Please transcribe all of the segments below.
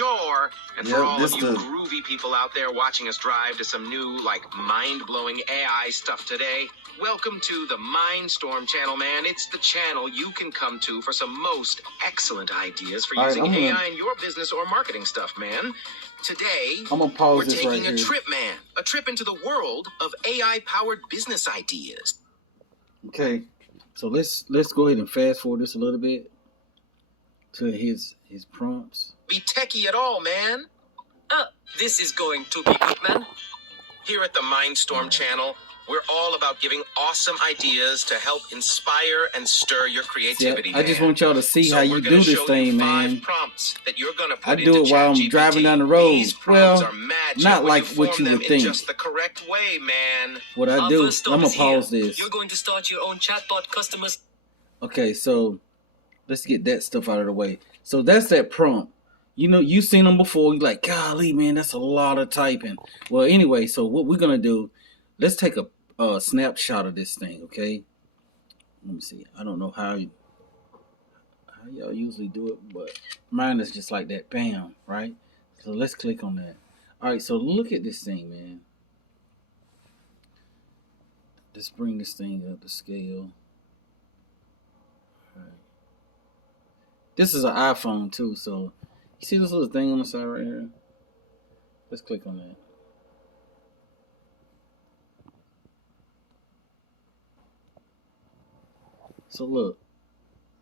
sure. And for all of you groovy people out there watching us drive to some new, like, mind-blowing AI stuff today, welcome to the Mindstorm channel, man. It's the channel you can come to for some most excellent ideas for using AI in your business or marketing stuff, man. Today, we're taking a trip, man. A trip into the world of AI-powered business ideas. Okay, so let's go ahead and fast forward this a little bit to his prompts. Be techie at all, man. This is going to be good, man. Here at the Mindstorm channel, we're all about giving awesome ideas to help inspire and stir your creativity. I just want y'all to see how you do this thing, man. Prompts that you're gonna put I do it while I'm driving down the road. Well, not like what you would think. Just the correct way, man. What I do, I'm gonna pause this. You're going to start your own chatbot customers. Okay, so let's get that stuff out of the way. So that's that prompt. You know, you've seen them before. You're like, golly, man, that's a lot of typing. Well, anyway, so what we're gonna do, let's take a snapshot of this thing, okay? Let me see. I don't know how y'all usually do it, but mine is just like that. Bam, right? So let's click on that. All right, so look at this thing, man. Let's bring this thing up to scale. All right. This is an iPhone too, so you see this little thing on the side right here? Let's click on that. So look,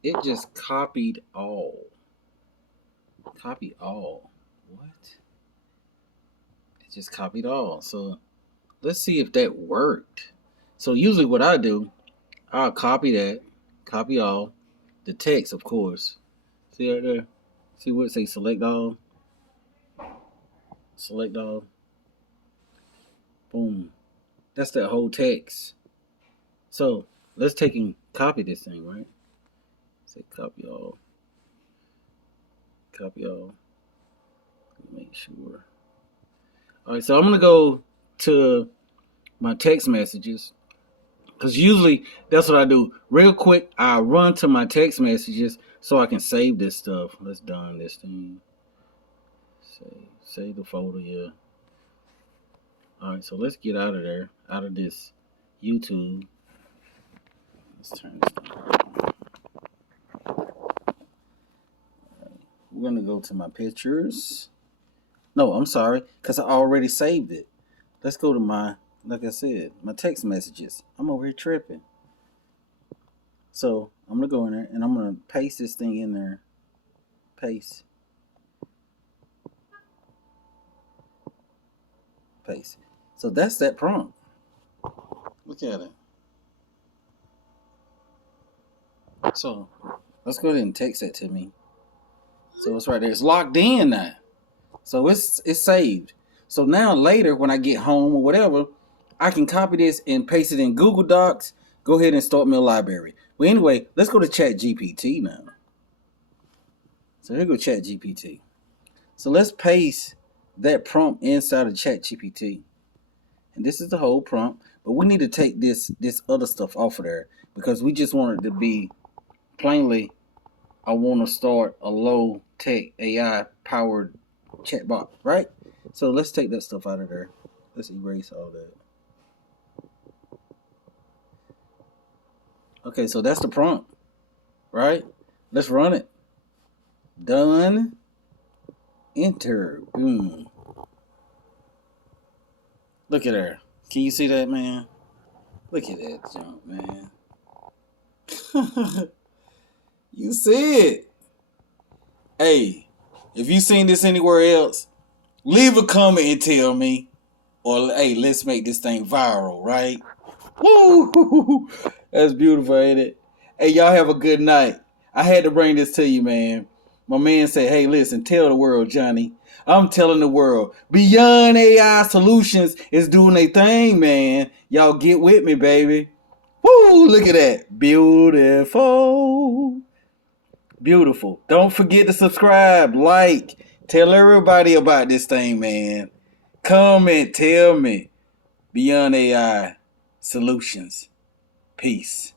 it just copied all. Copy all. What? It just copied all. So let's see if that worked. So usually what I do, I'll copy that, copy all, the text, of course. See right there? See what it say? Select all. Select all. Boom. That's that whole text. So let's take and copy this thing, right? Say copy all. Copy all. Make sure. All right, so I'm gonna go to my text messages, because usually that's what I do. Real quick, I run to my text messages so I can save this stuff. Let's done this thing. Save the folder, yeah. All right, so let's get out of there, out of this YouTube. Let's turn this down. Right. We're gonna go to my pictures. No, I'm sorry, because I already saved it. Let's go to my, like I said, my text messages. I'm over here tripping. So I'm gonna go in there and I'm gonna paste this thing in there. Paste. Paste. So that's that prompt. Look at it. So let's go ahead and text that to me. So it's right there. It's locked in now. So it's saved. So now later when I get home or whatever, I can copy this and paste it in Google Docs. Go ahead and start me a library. Well, anyway, let's go to ChatGPT now. So here go ChatGPT. So let's paste that prompt inside of ChatGPT. And this is the whole prompt. But we need to take this other stuff off of there, because we just want it to be plainly, I want to start a low-tech AI-powered chatbot, right? So let's take that stuff out of there. Let's erase all that. Okay, so that's the prompt, right? Let's run it. Done. Enter. Boom. Look at her. Can you see that, man? Look at that jump, man. You see it. Hey, if you seen this anywhere else, leave a comment and tell me. Or, hey, let's make this thing viral, right? Woo! That's beautiful, ain't it? Hey, y'all have a good night. I had to bring this to you, man. My man said, hey, listen, tell the world, Johnny. I'm telling the world. Beyond AI Solutions is doing their thing, man. Y'all get with me, baby. Woo! Look at that. Beautiful. Beautiful. Don't forget to subscribe, like, tell everybody about this thing, man. Comment, tell me. Beyond AI Solutions. Peace.